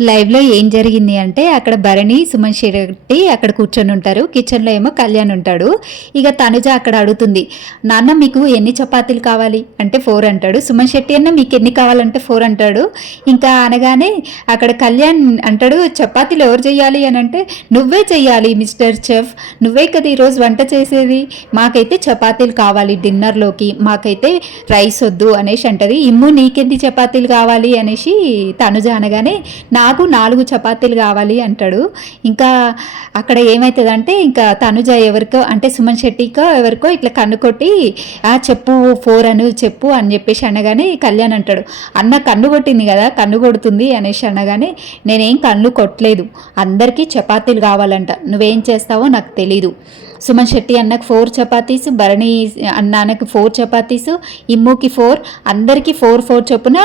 లైవ్లో ఏం జరిగింది అంటే అక్కడ భరణి సుమన్ శెట్టి అక్కడ కూర్చొని ఉంటారు. కిచెన్లో ఏమో కళ్యాణ్ ఉంటాడు. ఇక తనుజ అక్కడ అడుగుతుంది నాన్న మీకు ఎన్ని చపాతీలు కావాలి? అంటే ఫోర్ అంటాడు. సుమన్ శెట్టి అన్న మీకు ఎన్ని కావాలంటే ఫోర్ అంటాడు. ఇంకా అనగానే అక్కడ కళ్యాణ్ అంటాడు చపాతీలు ఎవరు చేయాలి అని అంటే నువ్వే చెయ్యాలి మిస్టర్ చెఫ్. నువ్వే కదా ఈరోజు వంట చేసేది. మాకైతే చపాతీలు కావాలి డిన్నర్లోకి. మాకైతే రైస్ వద్దు అనేసి అంటది. ఇమ్ము నీకెన్ని చపాతీలు కావాలి? అనేసి తనుజ అనగానే నాకు నాలుగు చపాతీలు కావాలి అంటాడు. ఇంకా అక్కడ ఏమవుతుందంటే ఇంకా తనుజ ఎవరికో అంటే సుమన్ శెట్టికో ఎవరికో ఇట్లా కన్ను కొట్టి ఆ చెప్పు ఫోర్ అను చెప్పు అని చెప్పేసి అనగానే కళ్యాణ్ అంటాడు. అన్న కన్ను కొట్టింది కదా కన్ను కొడుతుంది అనేసి అనగానే నేనేం కన్ను కొట్టలేదు. అందరికీ చపాతీలు కావాలంట. నువ్వేం చేస్తావో నాకు తెలీదు. సుమన్ శెట్టి అన్నకు ఫోర్ చపాతీస్ భరణి అన్నానికి ఫోర్ చపాతీస్ ఇమ్ముకి ఫోర్ అందరికీ ఫోర్ ఫోర్ చొప్పున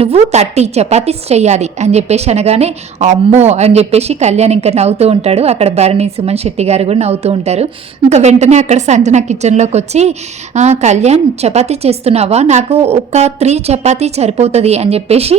నువ్వు థర్టీ చపాతీస్ చెయ్యాలి అని చెప్పేసి అనగానే అమ్మో అని చెప్పేసి కళ్యాణ్ ఇంకా నవ్వుతూ ఉంటాడు. అక్కడ భరణి సుమన్ శెట్టి గారు కూడా నవ్వుతూ ఉంటారు. ఇంకా వెంటనే అక్కడ సంజన కిచెన్లోకి వచ్చి కళ్యాణ్ చపాతీ చేస్తున్నావా? నాకు ఒక త్రీ చపాతీ సరిపోతుంది అని చెప్పేసి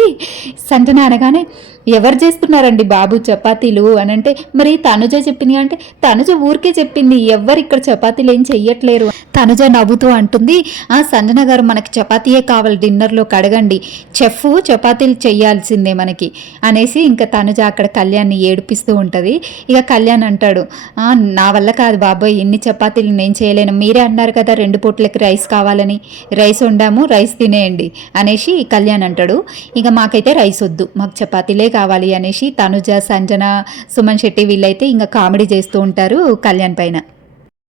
సంజన అనగానే ఎవరు చేస్తున్నారండి బాబు చపాతీలు అని అంటే మరి తనుజ చెప్పింది అంటే తనుజ ఊరికే చెప్పింది ఎవ్వరు ఇక్కడ చపాతీలు ఏం చెయ్యట్లేరు. తనుజ నవ్వుతూ అంటుంది ఆ సంజన గారు మనకి చపాతీయే కావాలి డిన్నర్లో కడగండి. చెఫ్ చపాతీలు చెయ్యాల్సిందే మనకి. అనేసి ఇంకా తనుజ అక్కడ కళ్యాణ్ని ఏడిపిస్తూ ఉంటుంది. ఇక కళ్యాణ్ అంటాడు నా వల్ల కాదు బాబాయ్ ఎన్ని చపాతీలు నేను చేయలేను. మీరే అన్నారు కదా రెండు పూట్లకి రైస్ కావాలని. రైస్ వండాము రైస్ తినేయండి. అనేసి కళ్యాణ్ అంటాడు ఇక మాకైతే రైస్ వద్దు మాకు చపాతీలే కావాలి అనేసి తనుజ సంజన సుమన్ శెట్టి వీళ్ళైతే ఇంకా కామెడీ చేస్తూ ఉంటారు కళ్యాణ్ పైన.